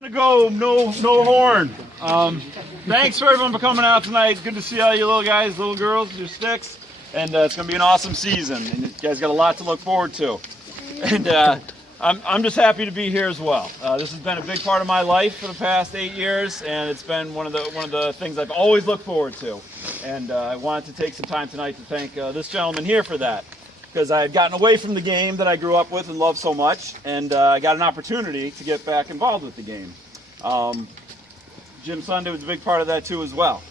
To go, no horn. Thanks for everyone for coming out tonight. Good to see all you little guys, little girls, your sticks, and it's going to be an awesome season. And you guys got a lot to look forward to. And I'm just happy to be here as well. This has been a big part of my life for the past 8 years, and it's been one of the things I've always looked forward to. And I wanted to take some time tonight to thank this gentleman here for that, because I had gotten away from the game that I grew up with and loved so much, and I got an opportunity to get back involved with the game. Jim Sunday was a big part of that too as well.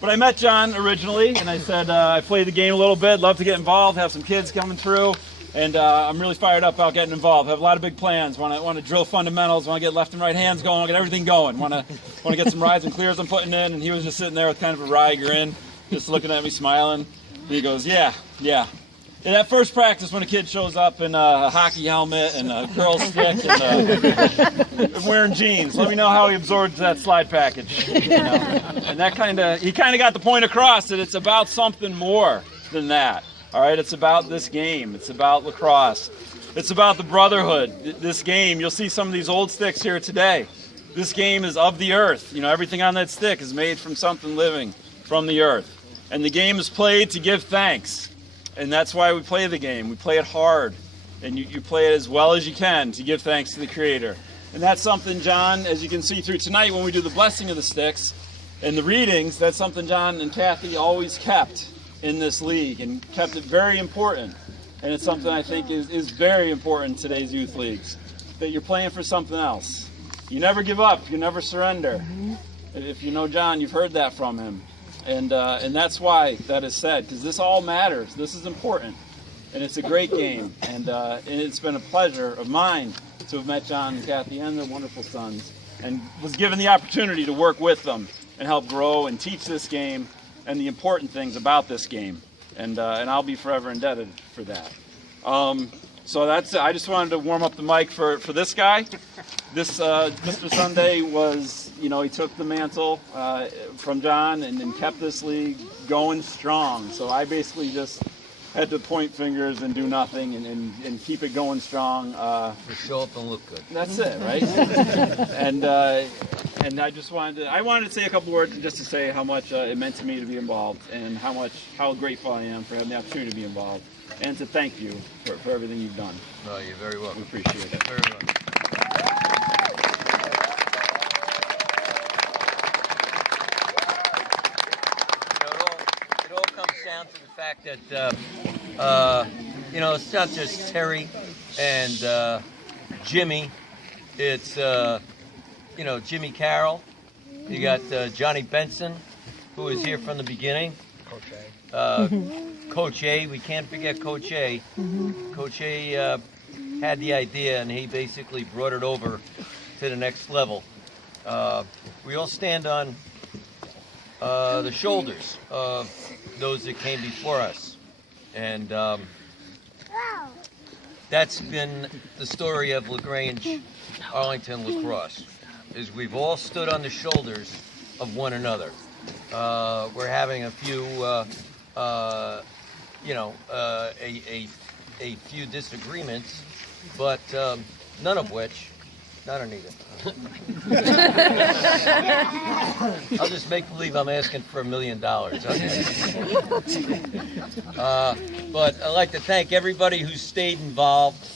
But I met John originally, and I said I played the game a little bit, love to get involved, have some kids coming through, and I'm really fired up about getting involved. I have a lot of big plans. Want to drill fundamentals, want to get left and right hands going, get everything going. Want to get some rides and clears I'm putting in, and he was just sitting there with kind of a wry grin, just looking at me smiling. He goes, yeah. In that first practice, when a kid shows up in a hockey helmet and a girl stick and wearing jeans, let me know how he absorbs that slide package. You know? And he kind of got the point across that it's about something more than that. All right, it's about this game. It's about lacrosse. It's about the brotherhood. This game, you'll see some of these old sticks here today. This game is of the earth. You know, everything on that stick is made from something living from the earth. And the game is played to give thanks. And that's why we play the game. We play it hard, and you play it as well as you can to give thanks to the Creator. And that's something, John, as you can see through tonight when we do the blessing of the sticks and the readings, that's something John and Kathy always kept in this league and kept it very important. And it's something I think is very important in today's youth leagues, that you're playing for something else. You never give up. You never surrender. If you know John, you've heard that from him. And that's why that is said, because this all matters. This is important, and it's a great game. And it's been a pleasure of mine to have met John and Kathy and their wonderful sons, and was given the opportunity to work with them and help grow and teach this game and the important things about this game. And I'll be forever indebted for that. So that's it. I just wanted to warm up the mic for this guy. This Mr. Sunday was, he took the mantle from John and kept this league going strong. So I basically just had to point fingers and do nothing and keep it going strong. Show up and look good. That's it, right? and I just wanted to say a couple words just to say how much it meant to me to be involved, and how grateful I am for having the opportunity to be involved, and to thank you for everything you've done. No, you're very welcome. We appreciate it. Very much. It all comes down to the fact that it's not just Terry and Jimmy. It's Jimmy Carroll. You got Johnny Benson, who was here from the beginning. Coach A, we can't forget Coach A. Coach A had the idea, and he basically brought it over to the next level. We all stand on the shoulders of those that came before us, and that's been the story of LaGrange Arlington Lacrosse, is we've all stood on the shoulders of one another. We're having a few a few disagreements, but none of which, not Anita. I'll just make believe I'm asking for $1 million. But I'd like to thank everybody who stayed involved.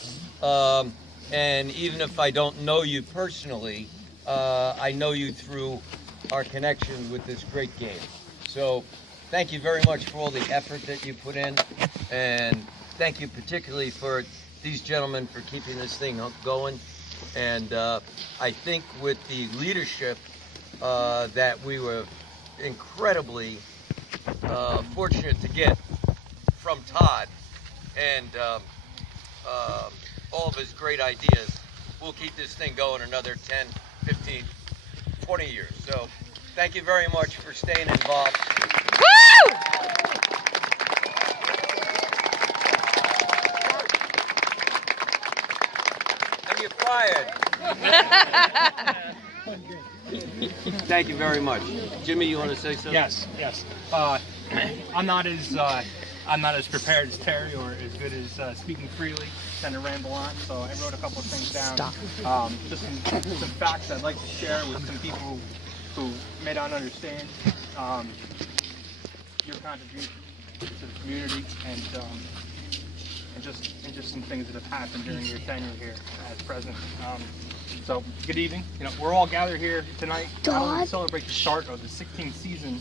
And even if I don't know you personally, I know you through our connection with this great game. So thank you very much for all the effort that you put in, and thank you particularly for these gentlemen for keeping this thing going. And I think with the leadership that we were incredibly fortunate to get from Todd and all of his great ideas, we'll keep this thing going another 10, 15, 20 years. So thank you very much for staying involved. Woo! And you're fired. Thank you very much. Jimmy, you want to say something? Yes. I'm not as I'm not as prepared as Terry or as good as speaking freely, tend to ramble on, so I wrote a couple of things down. Just some facts I'd like to share with some people who may not understand your contribution to the community and just some things that have happened during your tenure here as president. So, good evening. We're all gathered here tonight not only to celebrate the start of the 16th season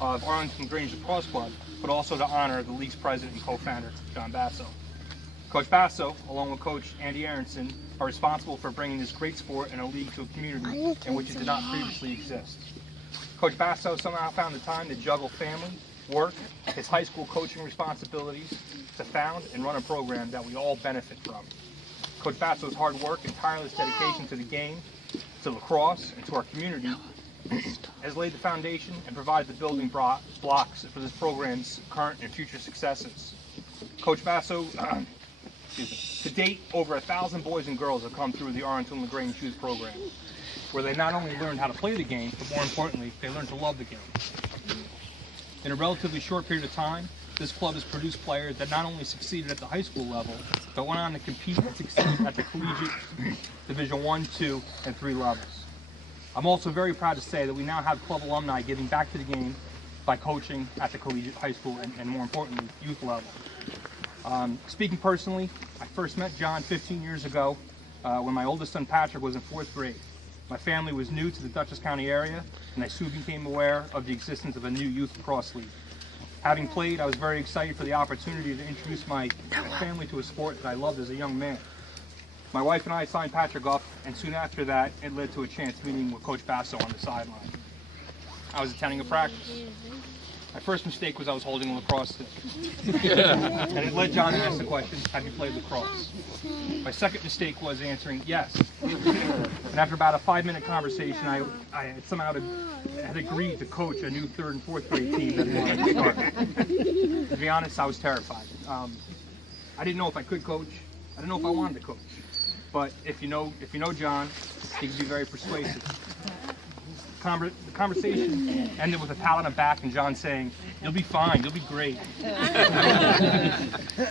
of Arlington Grange Lacrosse Club, but also to honor the league's president and co-founder, John Basso. Coach Basso, along with Coach Andy Aronson, are responsible for bringing this great sport and a league to a community in which it did not previously exist. Coach Basso somehow found the time to juggle family, work, his high school coaching responsibilities to found and run a program that we all benefit from. Coach Basso's hard work and tireless dedication to the game, to lacrosse, and to our community has laid the foundation and provided the building blocks for this program's current and future successes. Coach Basso, to date, over 1,000 boys and girls have come through the Arlington LaGrange Youth Program, where they not only learned how to play the game, but more importantly, they learned to love the game. In a relatively short period of time, this club has produced players that not only succeeded at the high school level, but went on to compete and succeed at the collegiate Division I, II, and III levels. I'm also very proud to say that we now have club alumni giving back to the game by coaching at the collegiate, high school, and more importantly, youth level. Speaking personally, I first met John 15 years ago when my oldest son Patrick was in 4th grade. My family was new to the Dutchess County area, and I soon became aware of the existence of a new youth lacrosse league. Having played, I was very excited for the opportunity to introduce my family to a sport that I loved as a young man. My wife and I signed Patrick up, and soon after that, it led to a chance meeting with Coach Basso on the sideline. I was attending a practice. My first mistake was I was holding a lacrosse stick. And it led John to ask the question, have you played lacrosse? My second mistake was answering yes. And after about a 5-minute conversation, I somehow had agreed to coach a new 3rd and 4th grade team that wanted to start. To be honest, I was terrified. I didn't know if I could coach. I didn't know if I wanted to coach. But if you know John, he can be very persuasive. The conversation ended with a pat on the back and John saying, "You'll be fine, you'll be great."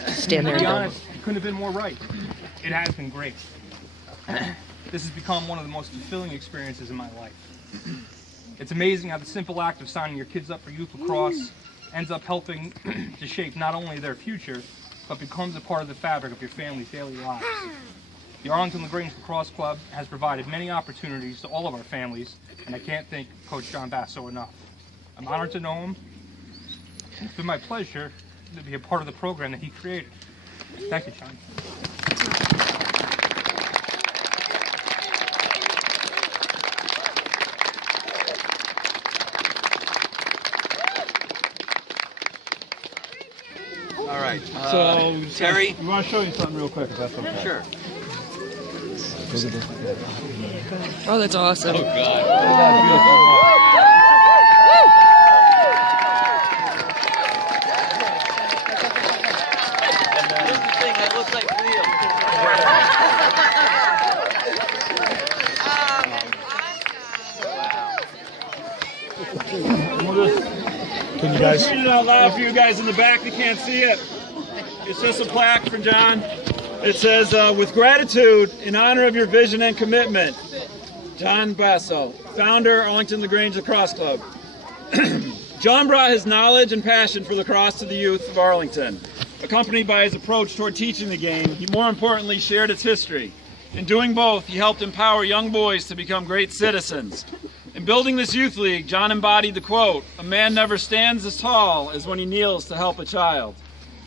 Stand there. To be honest, he couldn't have been more right. It has been great. This has become one of the most fulfilling experiences in my life. It's amazing how the simple act of signing your kids up for youth lacrosse ends up helping to shape not only their future, but becomes a part of the fabric of your family's daily lives. The Arlington LaGrange Lacrosse Club has provided many opportunities to all of our families, and I can't thank Coach John Basso enough. I'm honored to know him, and it's been my pleasure to be a part of the program that he created. Thank you, John. All right. So, Terry? we want to show you something real quick, if that's okay. Sure. Oh, that's awesome. Oh, God. Here's the thing, I look like Can you guys read it out loud for you guys in the back that can't see it? It's just a plaque from John. It says, with gratitude, in honor of your vision and commitment, John Basso, founder, Arlington LaGrange Lacrosse Club. John brought his knowledge and passion for lacrosse to the youth of Arlington. Accompanied by his approach toward teaching the game, he more importantly shared its history. In doing both, he helped empower young boys to become great citizens. In building this youth league, John embodied the quote, "A man never stands as tall as when he kneels to help a child."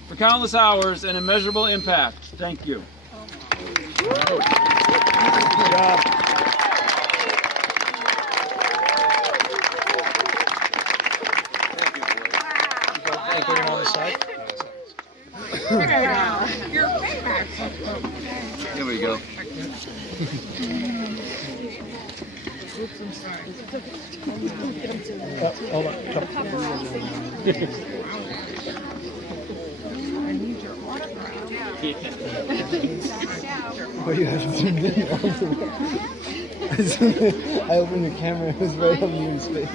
For countless hours and immeasurable impact, thank you. Good job. Here we go. Hold on. But you haven't zoomed in on I opened the camera, it was right on your face.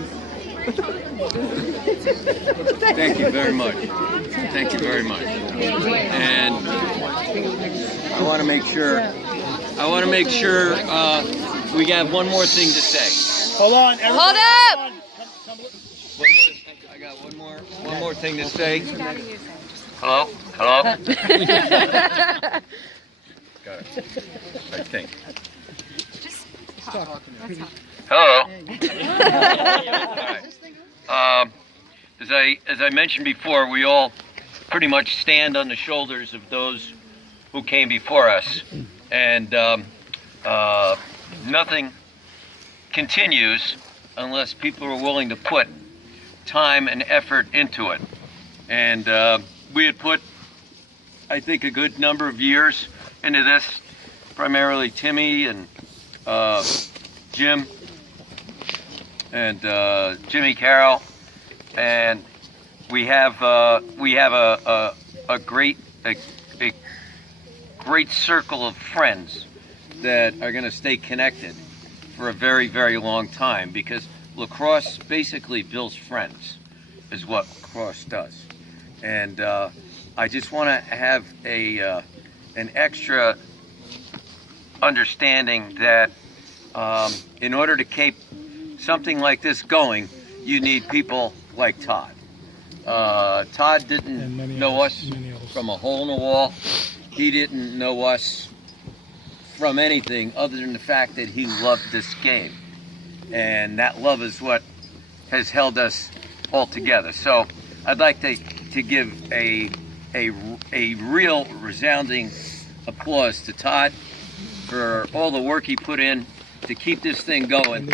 Thank you very much. Thank you very much. And I want to make sure. We have one more thing to say. Hold on, everybody. Hold up! I got one more thing to say. Hello? Hello? Got it. I think. Hello? As I mentioned before, we all pretty much stand on the shoulders of those who came before us. And nothing continues unless people are willing to put time and effort into it. And we had put, I think, a good number of years into this, primarily Timmy and Jim and Jimmy Carroll, and we have a great circle of friends that are going to stay connected for a very, very long time, because lacrosse basically builds friends, is what lacrosse does. And I just want to have an extra understanding that in order to keep something like this going, you need people like Todd. Todd didn't know us from a hole in the wall. He didn't know us from anything other than the fact that he loved this game. And that love is what has held us all together. So I'd like to give a real resounding applause to Todd for all the work he put in to keep this thing going.